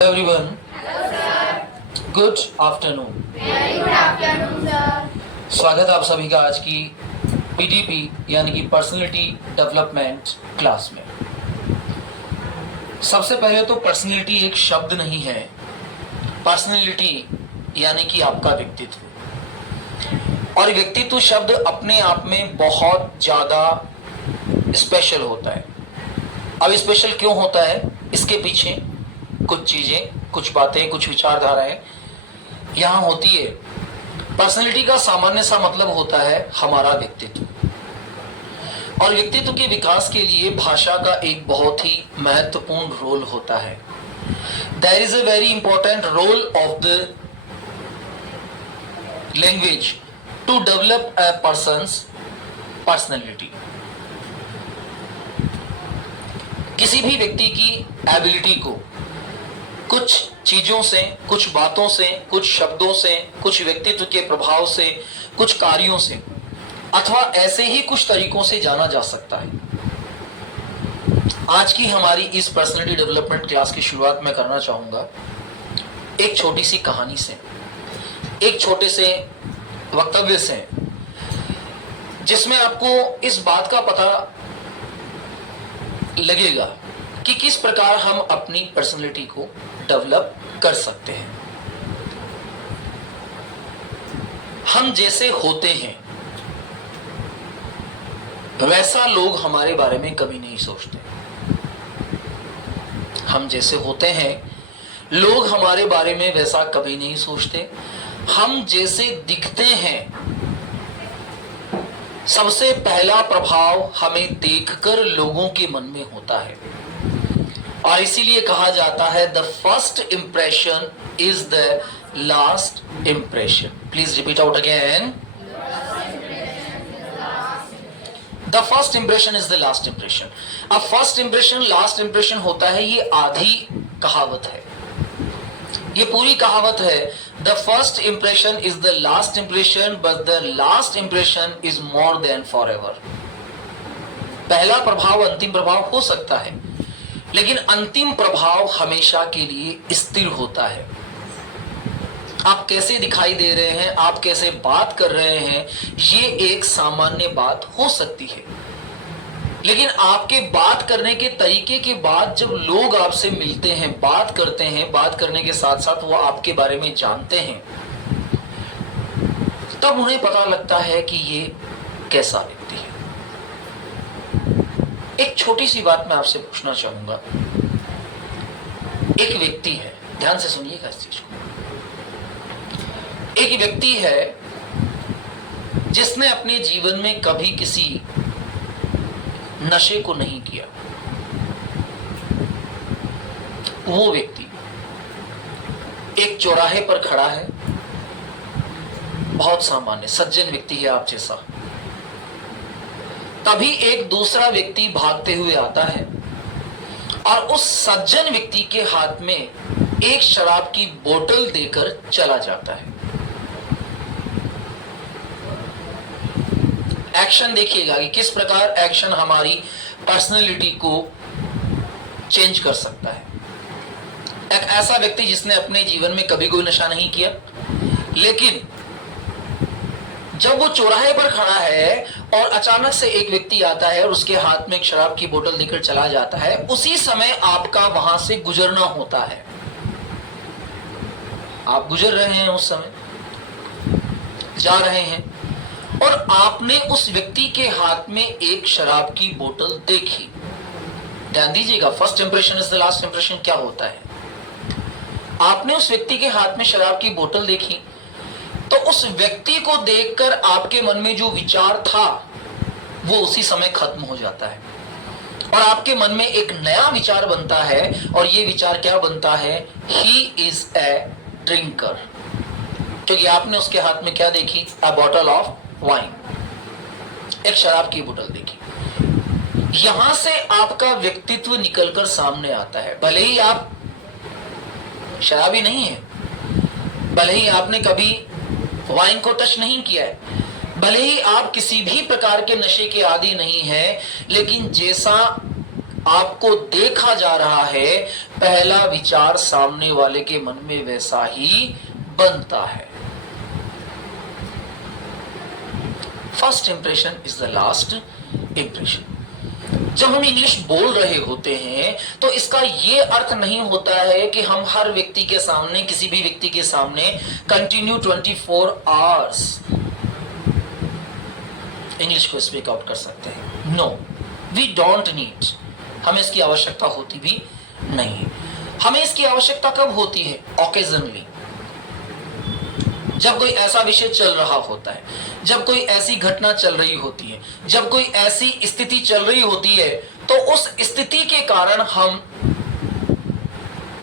Everyone, Hello sir. good afternoon. Very good afternoon sir. स्वागत है आप सभी का आज की पीडीपी यानी कि पर्सनैलिटी डेवलपमेंट क्लास में। सबसे पहले तो पर्सनैलिटी एक शब्द नहीं है, पर्सनैलिटी यानी कि आपका व्यक्तित्व। और व्यक्तित्व शब्द अपने आप में बहुत ज़्यादा स्पेशल होता है। अब स्पेशल क्यों होता है, इसके पीछे कुछ चीज़ें, कुछ बातें, कुछ विचारधाराएं यहाँ होती है। पर्सनैलिटी का सामान्य सा मतलब होता है हमारा व्यक्तित्व, और व्यक्तित्व के विकास के लिए भाषा का एक बहुत ही महत्वपूर्ण रोल होता है। There is a very important role of the language to develop a person's personality. किसी भी व्यक्ति की एबिलिटी को कुछ चीजों से, कुछ बातों से, कुछ शब्दों से, कुछ व्यक्तित्व के प्रभाव से, कुछ कार्यों से, अथवा ऐसे ही कुछ तरीकों से जाना जा सकता है। आज की हमारी इस पर्सनैलिटी डेवलपमेंट क्लास की शुरुआत मैं करना चाहूंगा एक छोटी सी कहानी से, एक छोटे से वक्तव्य से, जिसमें आपको इस बात का पता लगेगा कि किस प्रकार हम अपनी पर्सनैलिटी को डेवलप कर सकते हैं। हम जैसे होते हैं वैसा लोग हमारे बारे में कभी नहीं सोचते। हम जैसे होते हैं लोग हमारे बारे में वैसा कभी नहीं सोचते। हम जैसे दिखते हैं, सबसे पहला प्रभाव हमें देखकर लोगों के मन में होता है, और इसीलिए कहा जाता है the first impression is the last impression. Please repeat out again, the first impression is the last impression. अब फर्स्ट इंप्रेशन लास्ट इंप्रेशन होता है, ये आधी कहावत है, ये पूरी कहावत है the first impression is the last impression but the last impression is more than for ever. पहला प्रभाव अंतिम प्रभाव हो सकता है, लेकिन अंतिम प्रभाव हमेशा के लिए स्थिर होता है। आप कैसे दिखाई दे रहे हैं, आप कैसे बात कर रहे हैं, ये एक सामान्य बात हो सकती है, लेकिन आपके बात करने के तरीके के बाद जब लोग आपसे मिलते हैं, बात करते हैं, बात करने के साथ साथ वो आपके बारे में जानते हैं, तब उन्हें पता लगता है कि ये कैसा व्यक्ति है। एक छोटी सी बात मैं आपसे पूछना चाहूंगा। एक व्यक्ति है, ध्यान से सुनिएगा इस चीज को, एक व्यक्ति है जिसने अपने जीवन में कभी किसी नशे को नहीं किया। वो व्यक्ति एक चौराहे पर खड़ा है, बहुत सामान्य सज्जन व्यक्ति है आप जैसा। तभी एक दूसरा व्यक्ति भागते हुए आता है और उस सज्जन व्यक्ति के हाथ में एक शराब की बोतल देकर चला जाता है। एक्शन देखिएगा कि किस प्रकार एक्शन हमारी पर्सनैलिटी को चेंज कर सकता है। एक ऐसा व्यक्ति जिसने अपने जीवन में कभी कोई नशा नहीं किया, लेकिन जब वो चौराहे पर खड़ा है और अचानक से एक व्यक्ति आता है और उसके हाथ में एक शराब की बोतल देकर चला जाता है, उसी समय आपका वहां से गुजरना होता है। आप गुजर रहे हैं, उस समय जा रहे हैं, और आपने उस व्यक्ति के हाथ में एक शराब की बोतल देखी। ध्यान दीजिएगा, first impression is the last impression क्या होता है। आपने उस व्यक्ति के हाथ में शराब की बोतल देखी, तो उस व्यक्ति को देखकर आपके मन में जो विचार था वो उसी समय खत्म हो जाता है, और आपके मन में एक नया विचार बनता है। और ये विचार क्या बनता है, ही इज ए ड्रिंकर। क्योंकि आपने उसके हाथ में क्या देखी, अ बॉटल ऑफ वाइन, एक शराब की बोतल देखी। यहां से आपका व्यक्तित्व निकलकर सामने आता है। भले ही आप शराबी नहीं है, भले ही आपने कभी वाइन को टच नहीं किया है, भले ही आप किसी भी प्रकार के नशे के आदी नहीं हैं, लेकिन जैसा आपको देखा जा रहा है, पहला विचार सामने वाले के मन में वैसा ही बनता है। First impression is the last impression. जब हम इंग्लिश बोल रहे होते हैं तो इसका यह अर्थ नहीं होता है कि हम हर व्यक्ति के सामने, किसी भी व्यक्ति के सामने कंटिन्यू 24 आवर्स इंग्लिश को स्पीक आउट कर सकते हैं। No, we don't need. हमें इसकी आवश्यकता होती भी नहीं। हमें इसकी आवश्यकता कब होती है? ओकेजनली, जब कोई ऐसा विषय चल रहा होता है, जब कोई ऐसी घटना चल रही होती है, जब कोई ऐसी स्थिति चल रही होती है, तो उस स्थिति के कारण हम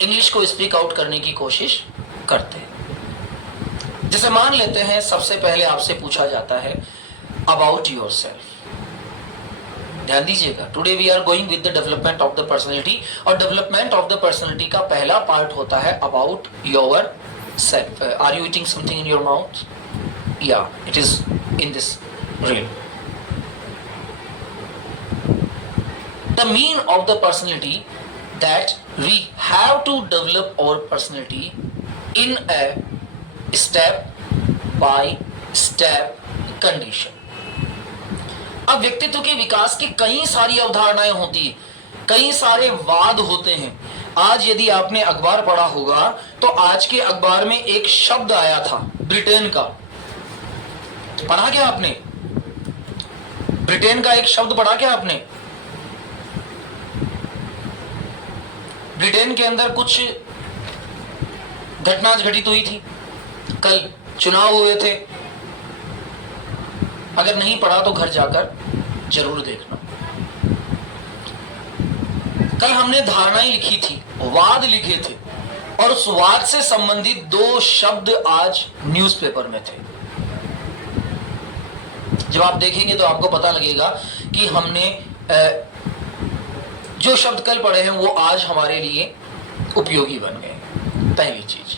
इंग्लिश को स्पीक आउट करने की कोशिश करते हैं। जैसे मान लेते हैं, सबसे पहले आपसे पूछा जाता है अबाउट योरसेल्फ। ध्यान दीजिएगा, today we are going with the development of the personality, और डेवलपमेंट ऑफ द पर्सनैलिटी का पहला पार्ट होता है about your self. Are you eating something in your mouth? Yeah, it is in this reel. The mean of the personality, that we have to develop our personality in a step by step condition. अब व्यक्तित्व के विकास की कई सारी अवधारणाएं होती है, कई सारे वाद होते हैं। आज यदि आपने अखबार पढ़ा होगा तो आज के अखबार में एक शब्द आया था ब्रिटेन का। पढ़ा क्या आपने? ब्रिटेन का एक शब्द पढ़ा क्या आपने? ब्रिटेन के अंदर कुछ घटना घटित हुई थी, कल चुनाव हुए थे। अगर नहीं पढ़ा तो घर जाकर जरूर देखना। कल हमने धारणाएं लिखी थी, वाद लिखे थे, और उस वाद से संबंधित 2 शब्द आज न्यूज़पेपर में थे। जब आप देखेंगे तो आपको पता लगेगा कि हमने जो शब्द कल पढ़े हैं वो आज हमारे लिए उपयोगी बन गए। पहली चीज,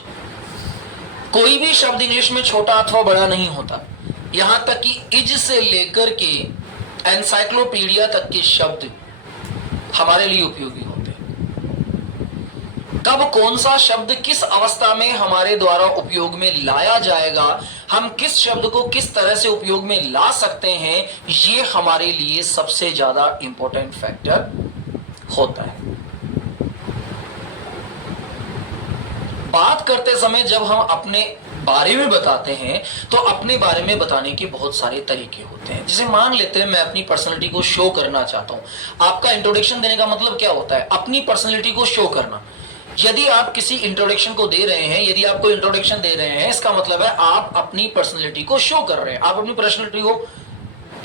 कोई भी शब्द इंग्लिश में छोटा अथवा बड़ा नहीं होता। यहां तक कि इज से लेकर के एनसाइक्लोपीडिया तक के शब्द हमारे लिए उपयोगी होते हैं। कब कौन सा शब्द किस अवस्था में हमारे द्वारा उपयोग में लाया जाएगा, हम किस शब्द को किस तरह से उपयोग में ला सकते हैं, ये हमारे लिए सबसे ज्यादा इंपॉर्टेंट फैक्टर होता है। बात करते समय जब हम अपने बारे में बताते हैं तो अपने बारे में बताने के बहुत सारे तरीके होते हैं। जैसे मान लेते हैं मैं अपनी पर्सनैलिटी को शो करना चाहता हूं। आपका इंट्रोडक्शन देने का मतलब क्या होता है? अपनी पर्सनैलिटी को शो करना। यदि आप किसी इंट्रोडक्शन को दे रहे हैं, यदि आप कोई इंट्रोडक्शन दे रहे हैं, इसका मतलब है आप अपनी पर्सनैलिटी को शो कर रहे हैं, आप अपनी पर्सनैलिटी को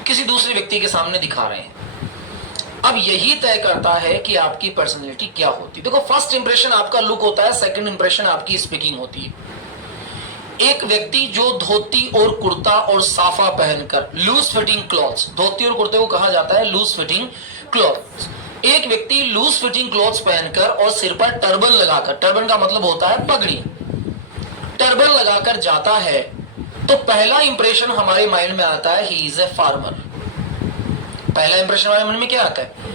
किसी दूसरे व्यक्ति के सामने दिखा रहे हैं। अब यही तय करता है कि आपकी पर्सनैलिटी क्या होती है। देखो, फर्स्ट इंप्रेशन आपका लुक होता है, सेकंड इंप्रेशन आपकी स्पीकिंग होती है। एक व्यक्ति जो धोती और कुर्ता और साफा पहनकर, लूज फिटिंग क्लॉथ्स, धोती और कुर्ते को कहा जाता है लूज फिटिंग क्लॉथ्स। एक व्यक्ति लूज फिटिंग क्लॉथ्स पहनकर और सिर पर टर्बन लगाकर, टर्बन का मतलब होता है पगड़ी, टर्बन लगाकर जाता है तो पहला इंप्रेशन हमारे माइंड में आता है, ही इज ए फार्मर। पहला इंप्रेशन हमारे मन में क्या आता है?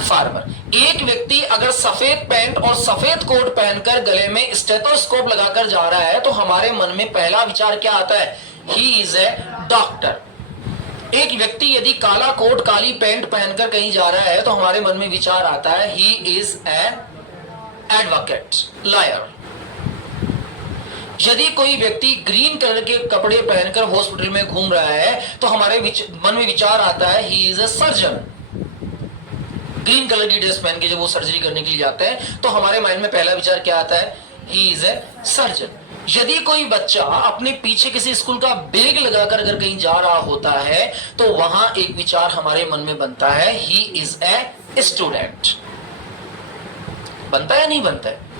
फार्मर। एक व्यक्ति अगर सफेद पैंट और सफेद कोट पहनकर गले में स्टेथोस्कोप लगाकर जा रहा है तो हमारे मन में पहला विचार क्या आता है? He is a doctor. एक व्यक्ति यदि काला कोट काली पैंट पहनकर कहीं जा रहा है तो हमारे मन में विचार आता है, he is an advocate, lawyer. यदि कोई व्यक्ति ग्रीन कलर के कपड़े पहनकर हॉस्पिटल में घूम रहा है तो हमारे मन में विचार आता है, he is a surgeon. Green colour की ड्रेस पहन के जब वो सर्जरी करने के लिए जाते हैं तो हमारे माइंड में पहला विचार क्या आता है? He is a surgeon. यदि कोई बच्चा अपने पीछे किसी स्कूल का बैग लगाकर अगर कहीं जा रहा होता है तो वहां एक विचार हमारे मन में बनता है, ही इज ए स्टूडेंट। बनता है नहीं बनता है?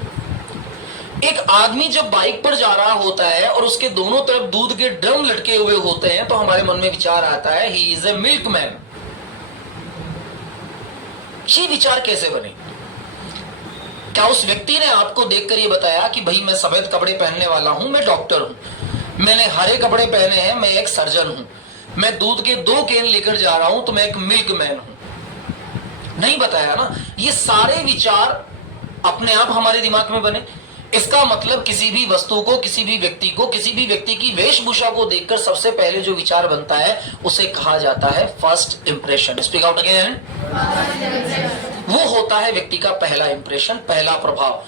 एक आदमी जब बाइक पर जा रहा होता है और उसके दोनों तरफ दूध के ड्रम लटके हुए होते हैं तो हमारे मन में विचार आता है, ही इज ए मिल्कमैन। ये विचार कैसे बने? क्या उस व्यक्ति ने आपको देखकर ये बताया कि भाई मैं सफेद कपड़े पहनने वाला हूं, मैं डॉक्टर हूं, मैंने हरे कपड़े पहने हैं, मैं एक सर्जन हूं, मैं दूध के 2 केन लेकर जा रहा हूं तो मैं एक मिल्कमैन हूं? नहीं बताया ना। ये सारे विचार अपने आप हमारे दिमाग में बने। इसका मतलब किसी भी वस्तु को, किसी भी व्यक्ति को, किसी भी व्यक्ति की वेशभूषा को देखकर सबसे पहले जो विचार बनता है उसे कहा जाता है first impression. Speak out again. वो होता है व्यक्ति का पहला इंप्रेशन, पहला प्रभाव,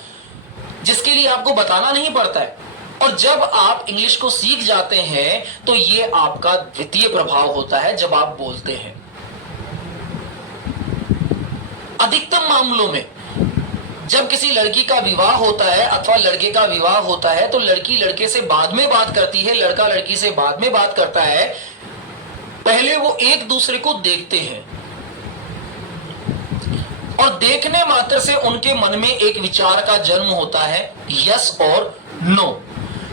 जिसके लिए आपको बताना नहीं पड़ता है। और जब आप इंग्लिश को सीख जाते हैं तो ये आपका द्वितीय प्रभाव होता है जब आप बोलते हैं। अधिकतम मामलों में जब किसी लड़की का विवाह होता है अथवा लड़के का विवाह होता है तो लड़की लड़के से बाद में बात करती है, लड़का लड़की से बाद में बात करता है। पहले वो एक दूसरे को देखते हैं और देखने मात्र से उनके मन में एक विचार का जन्म होता है, यस और नो।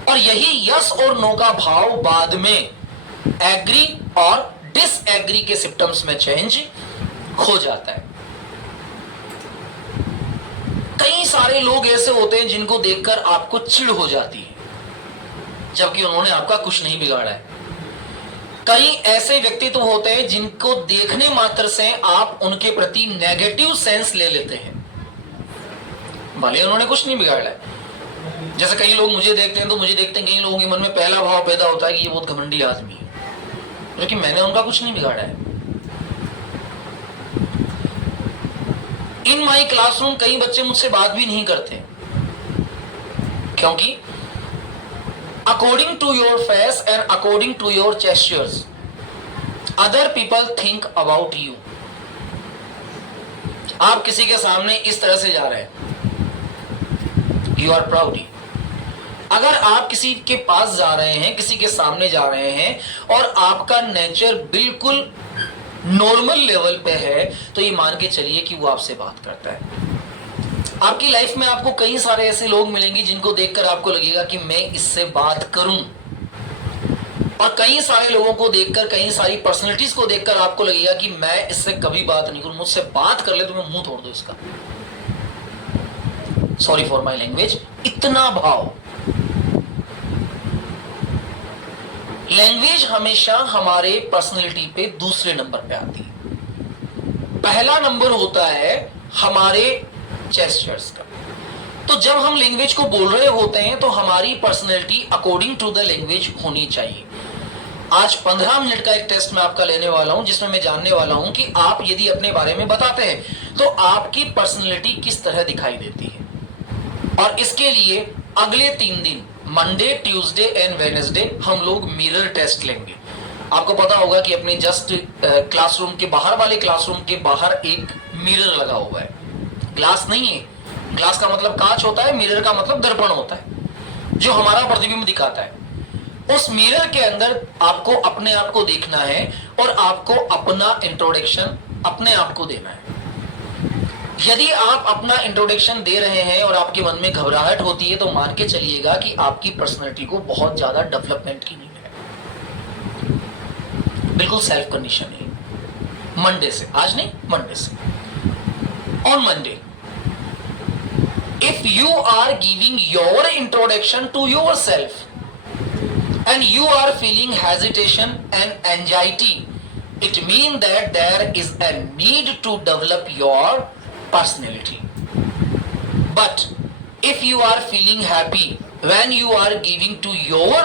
और यही यस और नो का भाव बाद में एग्री और डिसएग्री के सिम्टम्स में चेंज हो जाता है। कई सारे लोग ऐसे होते हैं जिनको देखकर आपको चिढ़ हो जाती है, जबकि उन्होंने आपका कुछ नहीं बिगाड़ा है। कई ऐसे व्यक्ति तो होते हैं जिनको देखने मात्र से आप उनके प्रति नेगेटिव सेंस ले लेते हैं, भले उन्होंने कुछ नहीं बिगाड़ा है। जैसे कई लोग मुझे देखते हैं तो मुझे देखते हैं कई लोगों के मन में पहला भाव पैदा होता है कि ये बहुत घमंडी आदमी है, लेकिन मैंने उनका कुछ नहीं बिगाड़ा है। इन माई क्लासरूम कई बच्चे मुझसे बात भी नहीं करते, क्योंकि according to your face and according to your gestures other people think about you. आप किसी के सामने इस तरह से जा रहे हैं, यू आर प्राउड। अगर आप किसी के पास जा रहे हैं, किसी के सामने जा रहे हैं और आपका नेचर बिल्कुल नॉर्मल लेवल पे है, तो ये मान के चलिए कि वो आपसे बात करता है। आपकी लाइफ में आपको कई सारे ऐसे लोग मिलेंगे जिनको देखकर आपको लगेगा कि मैं इससे बात करूं, और कई सारे लोगों को देखकर, कई सारी पर्सनैलिटीज को देखकर आपको लगेगा कि मैं इससे कभी बात नहीं करूं, मुझसे बात कर ले तो मैं मुंह तोड़ दूं इसका। Sorry for my language. इतना भाव। लैंग्वेज हमेशा हमारे पर्सनैलिटी पे दूसरे नंबर पे आती है। पहला नंबर होता है हमारे जेस्चर्स का। तो जब हम लैंग्वेज को बोल रहे होते हैं तो हमारी personality according to the language होनी चाहिए। आज 15 मिनट का एक टेस्ट मैं आपका लेने वाला हूं, जिसमें मैं जानने वाला हूं कि आप यदि अपने बारे में बताते हैं तो आपकी पर्सनैलिटी किस तरह दिखाई देती है। और इसके लिए अगले 3 दिन, मंडे, ट्यूसडे एंड वेडनेसडे, हम लोग मिरर टेस्ट लेंगे। आपको पता होगा कि अपने जस्ट क्लासरूम के बाहर वाले क्लासरूम के बाहर एक मिरर लगा हुआ है। ग्लास नहीं है, ग्लास का मतलब कांच होता है, मिरर का मतलब दर्पण होता है जो हमारा प्रतिबिंब दिखाता है। उस मिरर के अंदर आपको अपने आप को देखना है और आपको अपना इंट्रोडक्शन अपने आप को देना है। यदि आप अपना इंट्रोडक्शन दे रहे हैं और आपके मन में घबराहट होती है तो मान के चलिएगा कि आपकी पर्सनैलिटी को बहुत ज्यादा डेवलपमेंट की नीड है। बिल्कुल सेल्फ कंडीशन है। मंडे से, आज नहीं, मंडे से। On Monday, if you are giving your introduction to yourself and you are feeling hesitation and anxiety, it means that there is a need to develop your personality. But if you are feeling happy when you are giving to your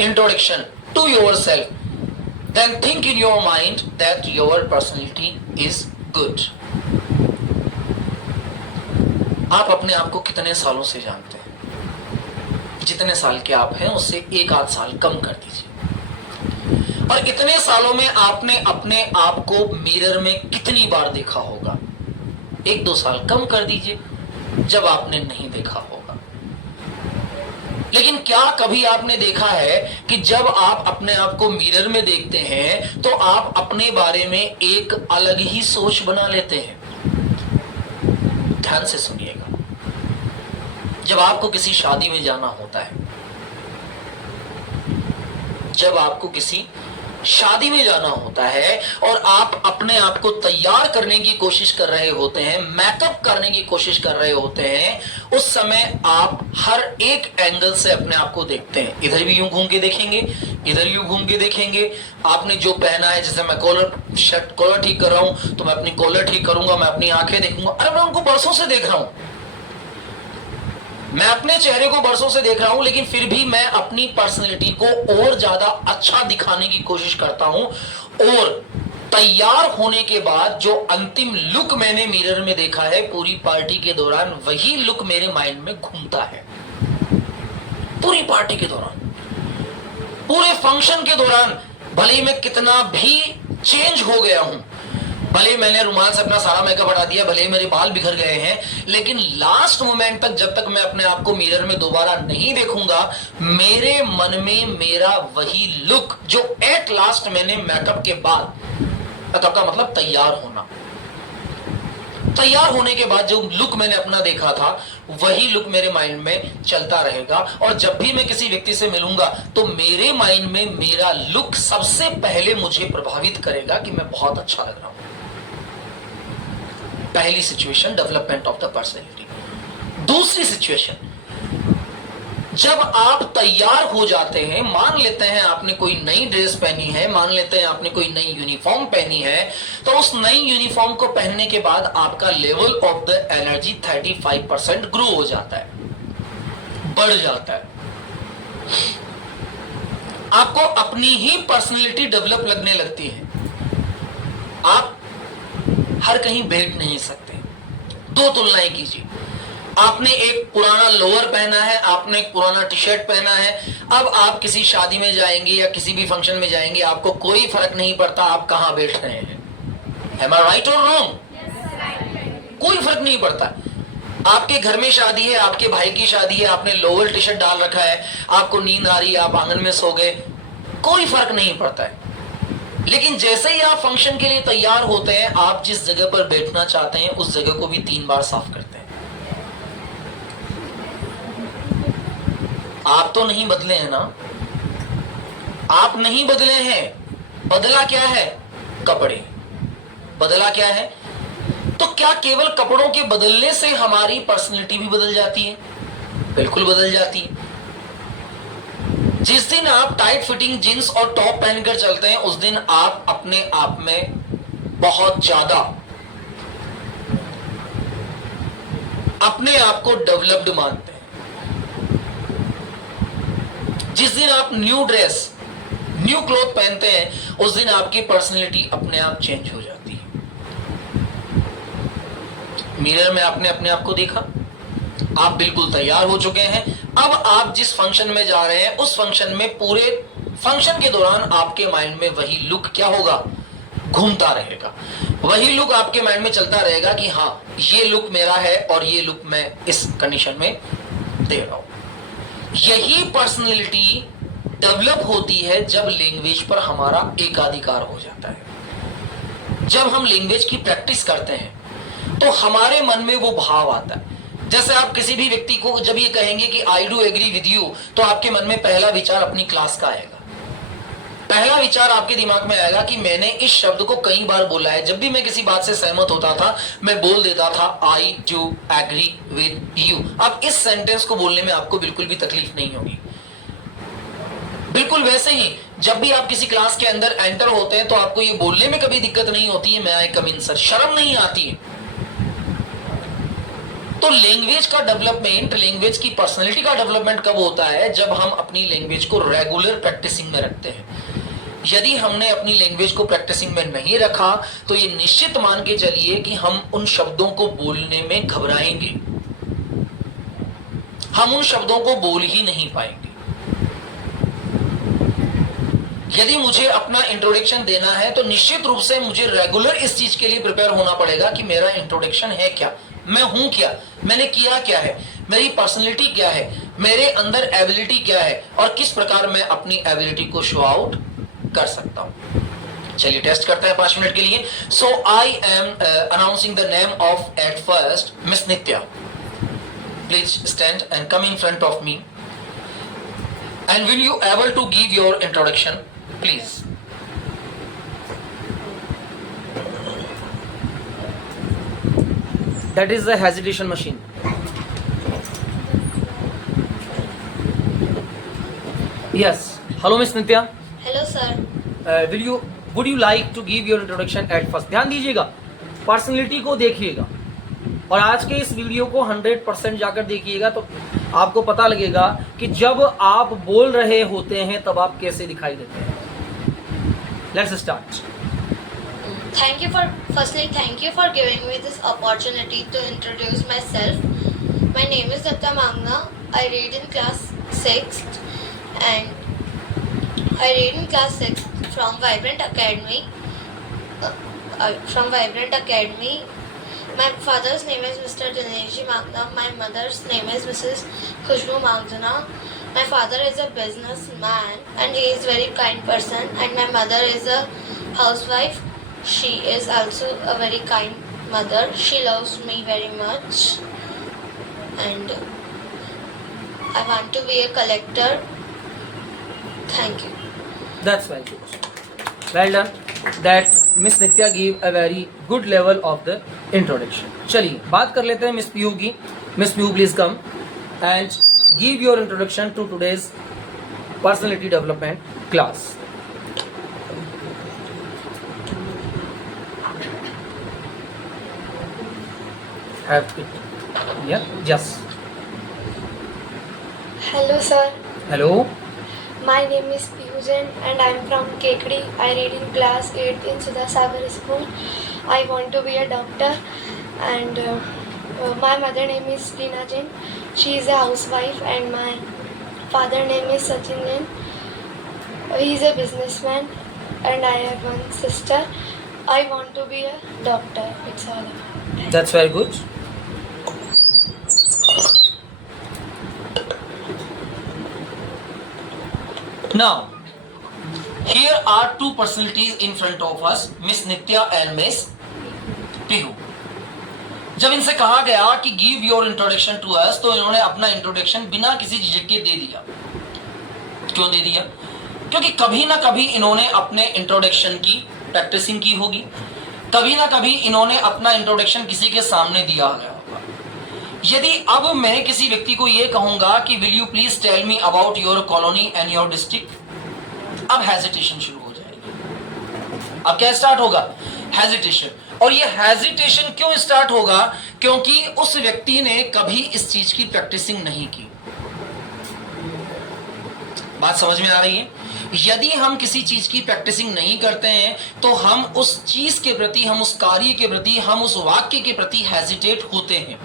introduction to yourself, then think in your mind that your personality is good. आप अपने आप को कितने सालों से जानते हैं? जितने साल के आप हैं उससे 1 आध साल कम कर दीजिए। और इतने सालों में आपने अपने आप को मिरर में कितनी बार देखा होगा? 1-2 साल कम कर दीजिए जब आपने नहीं देखा होगा। लेकिन क्या कभी आपने देखा है कि जब आप अपने आप को मिरर में देखते हैं तो आप अपने बारे में एक अलग ही सोच बना लेते हैं? ध्यान से सुनिएगा। जब आपको किसी शादी में जाना होता है, जब आपको किसी शादी में जाना होता है और आप अपने आप को तैयार करने की कोशिश कर रहे होते हैं, मेकअप करने की कोशिश कर रहे होते हैं, उस समय आप हर एक एंगल से अपने आप को देखते हैं। इधर भी यूं घूम के देखेंगे, इधर यूं घूम के देखेंगे। आपने जो पहना है, जैसे मैं कॉलर ठीक कर रहा हूं तो मैं अपनी कॉलर ठीक करूंगा, मैं अपनी आंखें देखूंगा। अरे मैं उनको बरसों से देख रहा हूं, मैं अपने चेहरे को बरसों से देख रहा हूं, लेकिन फिर भी मैं अपनी पर्सनैलिटी को और ज्यादा अच्छा दिखाने की कोशिश करता हूं। और तैयार होने के बाद जो अंतिम लुक मैंने मिरर में देखा है पूरी पार्टी के दौरान, वही लुक मेरे माइंड में घूमता है। पूरी पार्टी के दौरान, पूरे फंक्शन के दौरान, भले मैं कितना भी चेंज हो गया हूं, भले मैंने रुमाल से अपना सारा मेकअप हटा दिया, भले मेरे बाल बिखर गए हैं, लेकिन लास्ट मोमेंट तक जब तक मैं अपने आप को मिरर में दोबारा नहीं देखूंगा, मेरे मन में मेरा वही लुक जो एट लास्ट मैंने मेकअप के बाद, मेकअप का मतलब तैयार होना, तैयार होने के बाद जो लुक मैंने अपना देखा था, वही लुक मेरे माइंड में चलता रहेगा। और जब भी मैं किसी व्यक्ति से मिलूंगा तो मेरे माइंड में मेरा लुक सबसे पहले मुझे प्रभावित करेगा कि मैं बहुत अच्छा लग रहा हूं। पहली situation, development of the personality. दूसरी सिचुएशन, जब आप तैयार हो जाते हैं, मान लेते हैं आपने कोई नई ड्रेस पहनी है, मान लेते हैं आपने कोई नई यूनिफॉर्म पहनी है, तो उस नई यूनिफॉर्म को पहनने के बाद आपका level of the energy 35% grow हो जाता है, बढ़ जाता है। आपको अपनी ही पर्सनैलिटी डेवलप लगने लगती है। आप हर कहीं बैठ नहीं सकते। दो तुलनाएं कीजिए, आपने एक पुराना लोअर पहना है, आपने एक पुराना टी शर्ट पहना है, अब आप किसी शादी में जाएंगे या किसी भी फंक्शन में जाएंगे, आपको कोई फर्क नहीं पड़ता आप कहां बैठ रहे हैं। Am I right or wrong? कोई फर्क नहीं पड़ता। आपके घर में शादी है, आपके भाई की शादी है, आपने लोअर टी शर्ट डाल रखा है, आपको नींद आ रही है, आप आंगन में सो गए, कोई फर्क नहीं पड़ता है। लेकिन जैसे ही आप फंक्शन के लिए तैयार होते हैं, आप जिस जगह पर बैठना चाहते हैं उस जगह को भी 3 बार साफ करते हैं। आप तो नहीं बदले हैं ना, आप नहीं बदले हैं। बदला क्या है? कपड़े। बदला क्या है? तो क्या केवल कपड़ों के बदलने से हमारी पर्सनैलिटी भी बदल जाती है? बिल्कुल बदल जाती है। जिस दिन आप टाइट फिटिंग जींस और टॉप पहनकर चलते हैं, उस दिन आप अपने आप में बहुत ज्यादा अपने आप को डेवलप्ड मानते हैं। जिस दिन आप न्यू ड्रेस, न्यू क्लॉथ पहनते हैं, उस दिन आपकी पर्सनैलिटी अपने आप चेंज हो जाती है। मिरर में आपने अपने आप को देखा, आप बिल्कुल तैयार हो चुके हैं। अब आप जिस फंक्शन में जा रहे हैं, उस फंक्शन में पूरे फंक्शन के दौरान आपके माइंड में वही लुक क्या होगा? घूमता रहेगा। वही लुक आपके माइंड में चलता रहेगा कि हाँ, ये लुक मेरा है और ये लुक मैं इस कंडीशन में दे रहा हूं। यही पर्सनैलिटी डेवलप होती है जब लैंग्वेज पर हमारा एकाधिकार हो जाता है। जब हम लैंग्वेज की प्रैक्टिस करते हैं तो हमारे मन में वो भाव आता है। जैसे आप किसी भी व्यक्ति को जब ये कहेंगे कि I do agree with you, तो आपके मन में पहला विचार अपनी क्लास का आएगा। पहला विचार आपके दिमाग में आएगा कि मैंने इस शब्द को कई बार बोला है। जब भी मैं किसी बात से सहमत होता था, मैं बोल देता था I do agree with you. अब इस सेंटेंस को बोलने में आपको बिल्कुल भी तकलीफ नहीं होगी। बिल्कुल वैसे ही जब भी आप किसी क्लास के अंदर एंटर होते हैं तो आपको ये बोलने में कभी दिक्कत नहीं होती है, मैं आई कम इन सर, शर्म नहीं आती है। तो लैंग्वेज का डेवलपमेंट, लैंग्वेज की पर्सनैलिटी का डेवलपमेंट कब होता है? जब हम अपनी लैंग्वेज को रेगुलर प्रैक्टिसिंग में रखते हैं। यदि हमने अपनी लैंग्वेज को प्रैक्टिसिंग में नहीं रखा तो ये निश्चित मान के चलिए कि हम उन शब्दों को बोलने में घबराएंगे, हम उन शब्दों को बोल ही नहीं पाएंगे। यदि मुझे अपना इंट्रोडक्शन देना है तो निश्चित रूप से मुझे रेगुलर इस चीज के लिए प्रिपेयर होना पड़ेगा कि मेरा इंट्रोडक्शन है क्या, मैं हूं क्या, मैंने किया क्या है, मेरी पर्सनैलिटी क्या है, मेरे अंदर एबिलिटी क्या है और किस प्रकार मैं अपनी एबिलिटी को शो आउट कर सकता हूं। चलिए टेस्ट करते हैं 5 मिनट के लिए। So I am announcing the name of at first miss Nitya. Please stand and come in front of me, and will you able to give your introduction please. That is the hesitation machine. Yes. Hello, Miss Nitya. Hello, sir. Would you like to give your introduction at first? ध्यान दीजिएगा, personality को देखिएगा और आज के इस video को 100% जाकर देखिएगा तो आपको पता लगेगा कि जब आप बोल रहे होते हैं तब आप कैसे दिखाई देते हैं. Let's start. Thank you for giving me this opportunity to introduce myself. My name is Dr. Mangna. I read in class 6th from Vibrant Academy. My father's name is Mr. Dinesh Mangna. My mother's name is Mrs. Khushbu Mangna. My father is a businessman and he is a very kind person, and my mother is a housewife. She is also a very kind mother. She loves me very much and I want to be a collector. Thank you. That's very good. Well done. That Miss Nitya gave a very good level of the introduction. चलिए बात कर लेते हैं miss Piyu की. Miss Piyu please come and give your introduction to today's personality development class. Have it. Yeah. Yes. Hello sir, Hello. my name is Piyujan and I am from Kekdi. I read in class 8th in Sudhasagar School. I want to be a doctor and my mother name is Reena Jain. She is a housewife and my father name is Sachin Jain. He is a businessman and I have one sister. I want to be a doctor. It's all. That's very good. Now, here are two personalities in front of us, Miss Nitya and Miss Pihu. जब इनसे कहा गया कि give your introduction to us तो इन्होंने अपना introduction बिना किसी झिझक के दे दिया. क्यों दे दिया? क्योंकि कभी ना कभी इन्होंने अपने इंट्रोडक्शन की प्रैक्टिसिंग की होगी, कभी ना कभी इन्होंने अपना इंट्रोडक्शन किसी के सामने दिया होगा. यदि अब मैं किसी व्यक्ति को यह कहूंगा कि will you please tell me about your colony and your district, अब हेजिटेशन शुरू हो जाएगी. अब क्या स्टार्ट होगा? हेजिटेशन. और ये हेजिटेशन क्यों स्टार्ट होगा? क्योंकि उस व्यक्ति ने कभी इस चीज की प्रैक्टिसिंग नहीं की. बात समझ में आ रही है? यदि हम किसी चीज की प्रैक्टिसिंग नहीं करते हैं तो हम उस चीज के प्रति, हम उस कार्य के प्रति, हम उस वाक्य के प्रति हेजिटेट होते हैं.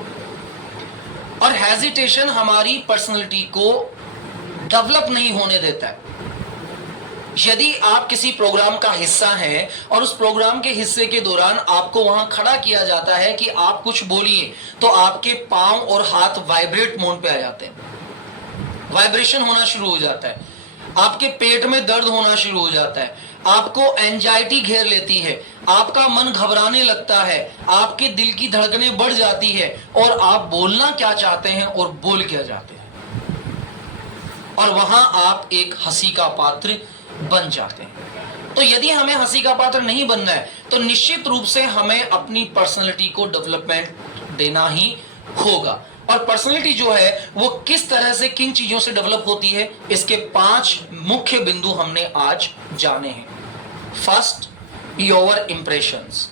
और हेजिटेशन हमारी पर्सनैलिटी को डेवलप नहीं होने देता है. यदि आप किसी प्रोग्राम का हिस्सा हैं और उस प्रोग्राम के हिस्से के दौरान आपको वहां खड़ा किया जाता है कि आप कुछ बोलिए, तो आपके पांव और हाथ वाइब्रेट मोड पे आ जाते हैं, वाइब्रेशन होना शुरू हो जाता है, आपके पेट में दर्द होना शुरू हो जाता है, आपको एंजाइटी घेर लेती है, आपका मन घबराने लगता है, आपके दिल की धड़कनें बढ़ जाती है और आप बोलना क्या चाहते हैं और बोल क्या जाते हैं, और वहां आप एक हंसी का पात्र बन जाते हैं. तो यदि हमें हंसी का पात्र नहीं बनना है तो निश्चित रूप से हमें अपनी पर्सनैलिटी को डेवलपमेंट देना ही होगा. और पर्सनैलिटी जो है वो किस तरह से, किन चीजों से डेवलप होती है, इसके 5 मुख्य बिंदु हमने आज जाने हैं. फर्स्ट, योर इंप्रेशंस,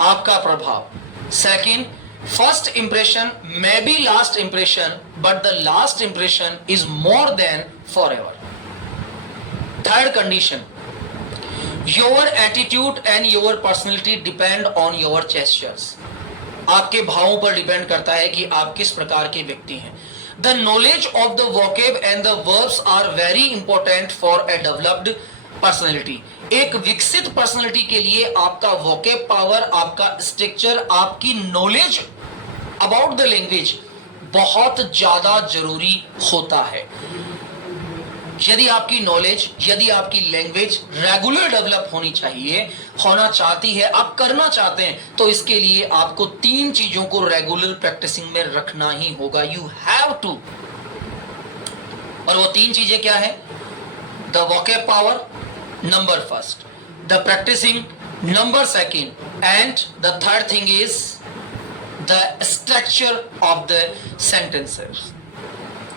आपका प्रभाव. Second, first impression may be last impression but the last impression is more than forever. Third condition, your attitude and your personality depend on your gestures. आपके भावों पर डिपेंड करता है कि आप किस प्रकार के व्यक्ति हैं. The knowledge of the vocab and the verbs are very important for a developed personality. एक विकसित पर्सनैलिटी के लिए आपका वोकेब पावर, आपका स्ट्रक्चर, आपकी नॉलेज अबाउट द लैंग्वेज बहुत ज्यादा जरूरी होता है. यदि आपकी नॉलेज, यदि आपकी लैंग्वेज रेगुलर डेवलप होनी चाहिए, होना चाहती है, आप करना चाहते हैं, तो इसके लिए आपको 3 चीजों को रेगुलर प्रैक्टिसिंग में रखना ही होगा. You have to. और वो 3 चीजें क्या है? The vocab power number first, the practising number second, and the third thing is the structure of the sentences.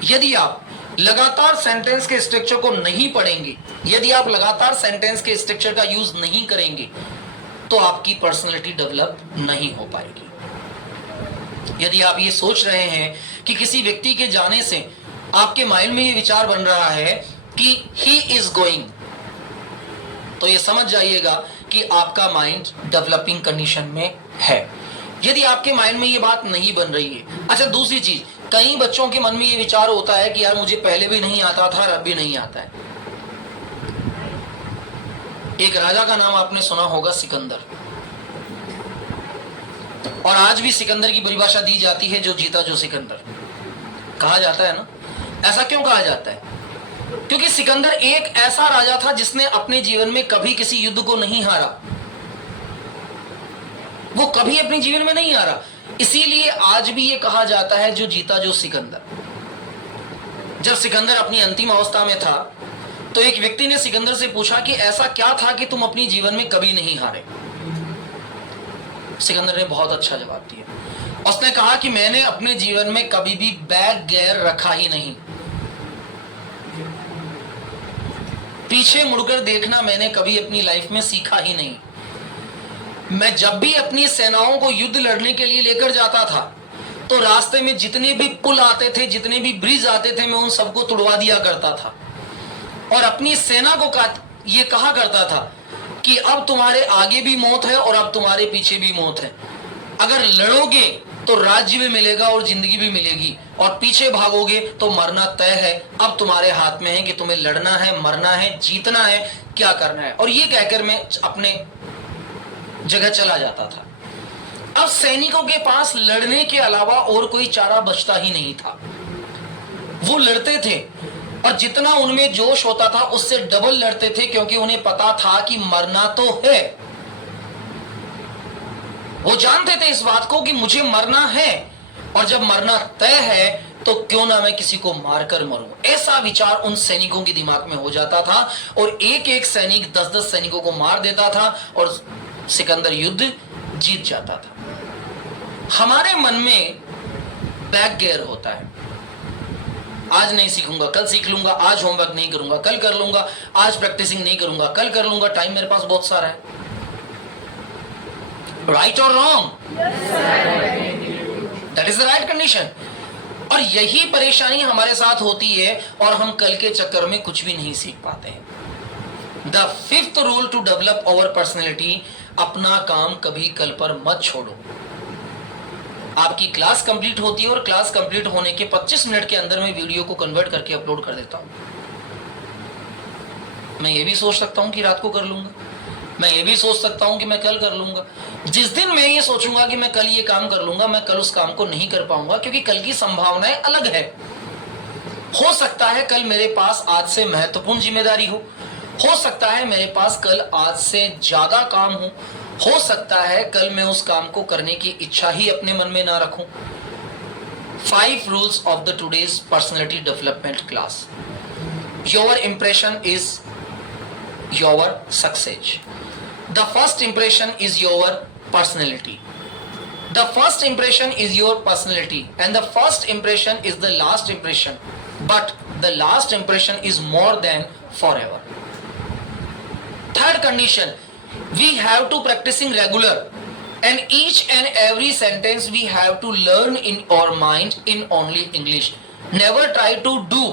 यदि आप लगातार सेंटेंस के स्ट्रक्चर को नहीं पढ़ेंगे, यदि आप लगातार सेंटेंस के स्ट्रक्चर का यूज नहीं करेंगे, तो आपकी पर्सनैलिटी डेवलप नहीं हो पाएगी। यदि आप ये सोच रहे हैं कि किसी व्यक्ति के जाने से आपके माइंड में ये विचार बन रहा है कि ही इज गोइंग, तो ये समझ जाइएगा कि आपका माइंड डेवलपिंग कंडीशन में है। यदि आपके माइंड में ये बात नहीं बन रही है। अच्छा, दूसरी चीज, कई बच्चों के मन में ये विचार होता है कि यार मुझे पहले भी नहीं आता था और अब भी नहीं आता है। एक राजा का नाम आपने सुना होगा, सिकंदर, और आज भी सिकंदर की परिभाषा दी जाती है, जो जीता जो सिकंदर कहा जाता है ना। ऐसा क्यों कहा जाता है? क्योंकि सिकंदर एक ऐसा राजा था जिसने अपने जीवन में कभी किसी युद्ध को नहीं हारा, वो कभी अपने जीवन में नहीं हारा। इसीलिए आज भी ये कहा जाता है जो जीता जो सिकंदर। जब सिकंदर अपनी अंतिम अवस्था में था तो एक व्यक्ति ने सिकंदर से पूछा कि ऐसा क्या था कि तुम अपनी जीवन में कभी नहीं हारे। सिकंदर ने बहुत अच्छा जवाब दिया। उसने कहा कि मैंने अपने जीवन में कभी भी बैक गियर रखा ही नहीं, पीछे मुड़कर देखना मैंने कभी अपनी लाइफ में सीखा ही नहीं। मैं जब भी अपनी सेनाओं को युद्ध लड़ने के लिए लेकर जाता था तो रास्ते में जितने भी पुल आते थे, जितने भी ब्रिज आते थे, मैं उन सबको तुड़वा दिया करता था और अपनी सेना को ये कहा करता था कि अब तुम्हारे आगे भी मौत है और अब तुम्हारे पीछे भी मौत है। अगर लड़ोगे तो राज्य भी मिलेगा और जिंदगी भी मिलेगी, और पीछे भागोगे तो मरना तय है। अब तुम्हारे हाथ में है कि तुम्हें लड़ना है, मरना है, जीतना है, क्या करना है। और ये कहकर मैं अपने जगह चला जाता था। अब सैनिकों के पास लड़ने के अलावा और कोई चारा बचता ही नहीं था। वो लड़ते थे और जितना उनमें जोश होता था उससे डबल लड़ते थे, क्योंकि उन्हें पता था कि मरना तो है। वो जानते थे इस बात को कि मुझे मरना है, और जब मरना तय है तो क्यों ना मैं किसी को मारकर मरूं। ऐसा विचार उन सैनिकों के दिमाग में हो जाता था और एक एक सैनिक 10-10 सैनिकों को मार देता था और सिकंदर युद्ध जीत जाता था। हमारे मन में बैक गियर होता है, आज नहीं सीखूंगा, कल सीख लूंगा, आज होमवर्क नहीं करूंगा, कल कर लूंगा, आज प्रैक्टिसिंग नहीं करूंगा, कल कर लूंगा, टाइम मेरे पास बहुत सारा है। राइट और wrong? That is the right condition. और यही परेशानी हमारे साथ होती है और हम कल के चक्कर में कुछ भी नहीं सीख पाते हैं। The fifth rule to develop our personality, अपना काम कभी कल पर मत छोड़ो। आपकी क्लास कंप्लीट होती है और क्लास कंप्लीट होने के 25 मिनट के अंदर मैं वीडियो को कन्वर्ट करके अपलोड कर देता हूं। मैं ये भी सोच सकता हूं कि रात को कर लूंगा, मैं ये भी सोच सकता हूं कि मैं कल कर लूंगा। जिस दिन मैं ये सोचूंगा कि मैं कल ये काम कर लूंगा, मैं कल उस काम को नहीं कर पाऊंगा, क्योंकि कल की संभावनाएं अलग है। हो सकता है कल मेरे पास आज से महत्वपूर्ण जिम्मेदारी हो सकता है मेरे पास कल आज से ज्यादा काम हो सकता है कल मैं उस काम को करने की इच्छा ही अपने मन में ना रखूं। 5 rules of the today's personality development class. Your impression is your success. The first impression is your personality. The first impression is your personality, and the first impression is the last impression, but the last impression is more than forever. Third condition, we have to practicing regular, and each and every sentence we have to learn in our mind in only English. Never try to do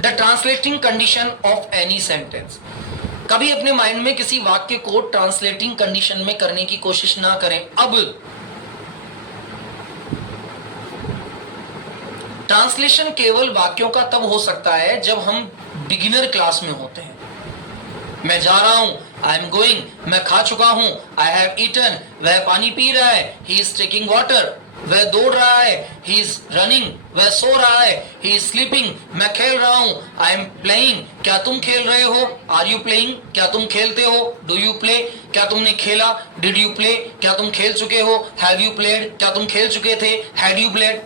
the translating condition of any sentence. कभी अपने mind में किसी वाक्य को translating condition में करने की कोशिश ना करें। अब ट्रांसलेशन केवल वाक्यों का तब हो सकता है जब हम बिगिनर क्लास में होते हैं। मैं जा रहा हूं, आई एम गोइंग, मैं खा चुका हूं, आई हैव ईटन, वह पानी पी रहा है, ही इज टेकिंग वाटर, वह दौड़ रहा है, ही इज रनिंग, वह सो रहा है, ही इज स्लीपिंग, मैं खेल रहा हूं, आई एम प्लेइंग, क्या तुम खेल रहे हो, आर यू प्लेइंग, क्या तुम खेलते हो, डू यू प्ले, क्या तुमने खेला, डिड यू प्ले, क्या तुम खेल चुके हो, हैव यू प्लेड, क्या तुम खेल चुके थे, हैड यू प्लेड।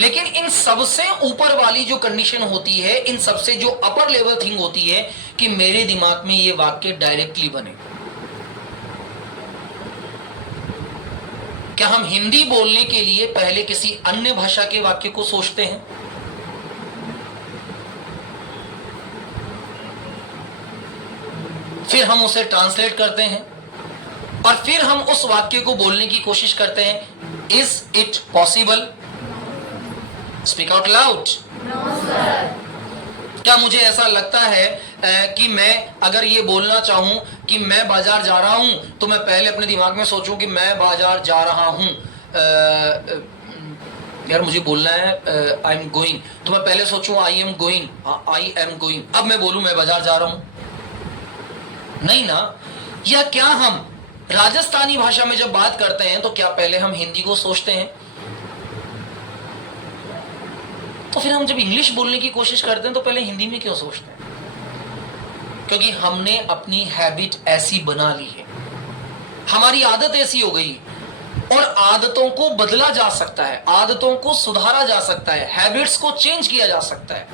लेकिन इन सबसे ऊपर वाली जो कंडीशन होती है, इन सबसे जो अपर लेवल थिंग होती है कि मेरे दिमाग में ये वाक्य डायरेक्टली बने। क्या हम हिंदी बोलने के लिए पहले किसी अन्य भाषा के वाक्य को सोचते हैं? फिर हम उसे ट्रांसलेट करते हैं और फिर हम उस वाक्य को बोलने की कोशिश करते हैं। Is it possible? Speak out loud. क्या मुझे ऐसा लगता है कि मैं अगर ये बोलना चाहूं कि मैं बाजार जा रहा हूं तो मैं पहले अपने दिमाग में सोचूं कि मैं बाजार जा रहा हूं? यार मुझे बोलना है आई एम गोइंग, तो मैं पहले सोचूं I am going, I am going, अब मैं बोलूं मैं बाजार जा रहा हूं? नहीं ना। या क्या हम राजस्थानी भाषा में जब बात करते हैं तो क्या पहले हम हिंदी को सोचते हैं? तो फिर हम जब इंग्लिश बोलने की कोशिश करते हैं तो पहले हिंदी में क्यों सोचते हैं? क्योंकि हमने अपनी हैबिट ऐसी बना ली है, हमारी आदत ऐसी हो गई। और आदतों को बदला जा सकता है, आदतों को सुधारा जा सकता है, हैबिट्स को चेंज किया जा सकता है।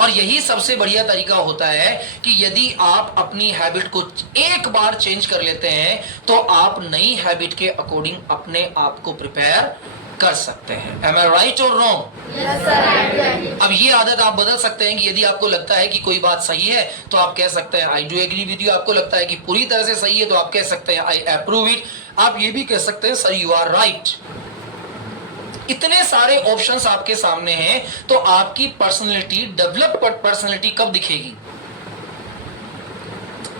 और यही सबसे बढ़िया तरीका होता है कि यदि आप अपनी हैबिट को एक बार चेंज कर लेते हैं तो आप नई हैबिट के अकॉर्डिंग अपने आप को प्रिपेयर कर सकते हैं। Am I right or wrong? Yes, sir, I agree. अब ये आदत आप बदल सकते हैं कि यदि आपको लगता है कि कोई बात सही है तो आप कह सकते हैं I do agree with you. आपको लगता है कि पूरी तरह से सही है तो आप कह सकते हैं आई अप्रूव इट। आप ये भी कह सकते हैं सर यू आर राइट। इतने सारे ऑप्शंस आपके सामने हैं, तो आपकी पर्सनैलिटी, डेवलप्ड पर्सनैलिटी कब दिखेगी?